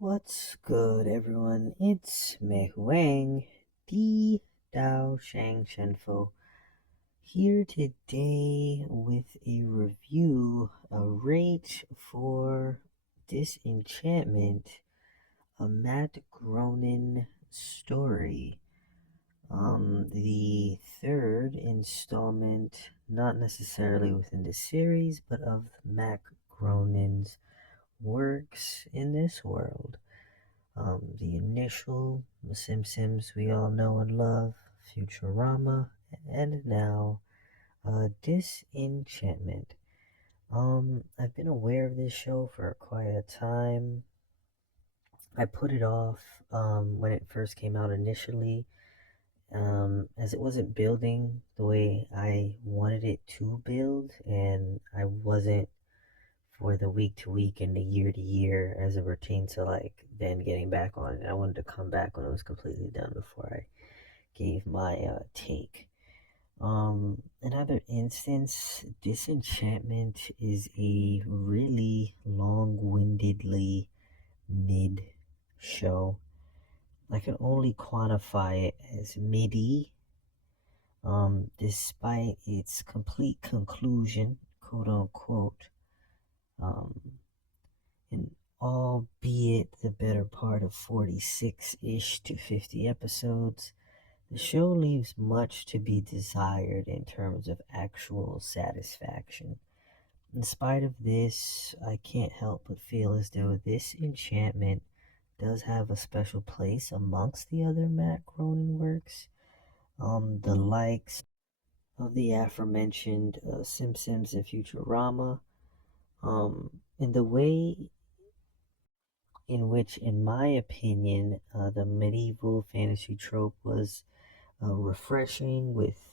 What's good, everyone? It's Meihouwang, Dou-zhansheng-fo, here today with a review, a rate for Disenchantment, a Matt Groening story. The third installment, not necessarily within the series, but of Matt Groening's works in this world. The initial, The Simpsons we all know and love, Futurama, and now Disenchantment. I've been aware of this show for quite a time. I put it off when it first came out initially, as it wasn't building the way I wanted it to build, and I wasn't for the week to week and the year to year as it pertains to like then getting back on it. I wanted to come back when it was completely done before I gave my take. In other instance, Disenchantment is a really long-windedly mid show. I can only quantify it as midi, despite its complete conclusion, quote unquote. And albeit the better part of 46-ish to 50 episodes, the show leaves much to be desired in terms of actual satisfaction. In spite of this, I can't help but feel as though this enchantment does have a special place amongst the other Matt Groening works. The likes of the aforementioned Simpsons and Futurama. In the way in which, in my opinion, the medieval fantasy trope was refreshing with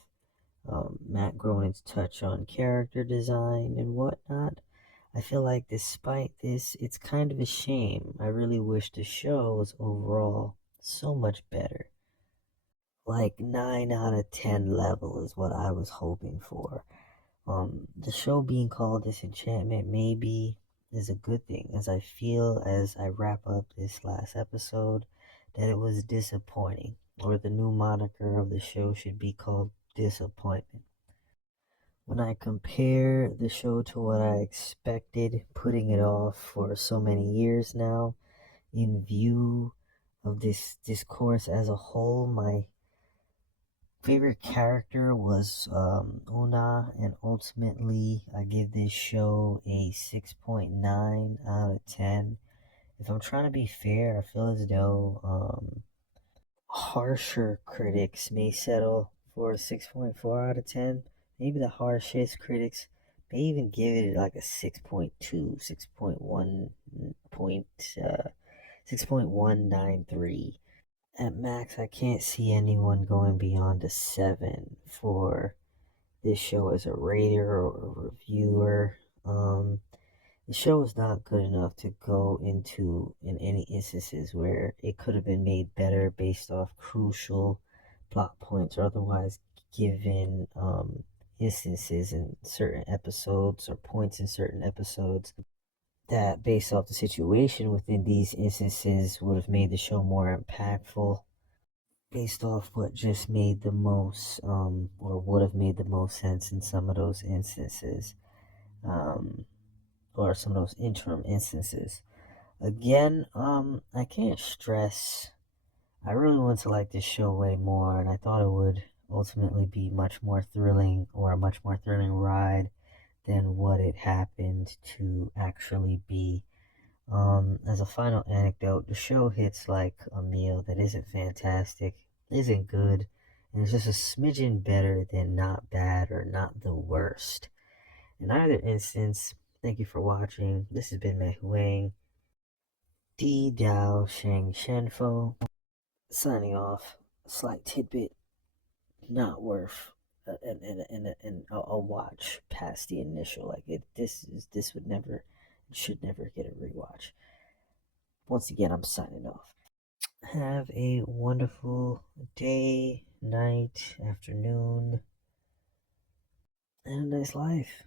Matt Groening's touch on character design and whatnot. I feel like despite this, it's kind of a shame. I really wish the show was overall so much better. Like 9 out of 10 level is what I was hoping for. The show being called Disenchantment maybe is a good thing, as I feel as I wrap up this last episode that it was disappointing, or the new moniker of the show should be called Disappointment. When I compare the show to what I expected, putting it off for so many years now, in view of this discourse as a whole, my favorite character was Una, and ultimately I give this show a 6.9 out of 10. If I'm trying to be fair, I feel as though harsher critics may settle for a 6.4 out of 10. Maybe the harshest critics may even give it like a 6.2, 6.1 point, 6.193. At max, I can't see anyone going beyond a 7 for this show as a rater or a reviewer. The show is not good enough to go into in any instances where it could have been made better based off crucial plot points or otherwise given instances in certain episodes or points in certain episodes that based off the situation within these instances would have made the show more impactful based off what just made the most or would have made the most sense in some of those instances, or some of those interim instances. Again, I can't stress, I really want to like this show way more, and I thought it would ultimately be much more thrilling, or a much more thrilling ride than what it happened to actually be. As a final anecdote, the show hits like a meal that isn't fantastic, isn't good, and it's just a smidgen better than not bad or not the worst. In either instance, thank you for watching. This has been Meihouwang, Dou-zhansheng-fo, signing off. Slight tidbit, not worth a watch past the initial. Like this would never, should never get a rewatch. Once again, I'm signing off. Have a wonderful day, night, afternoon, and a nice life.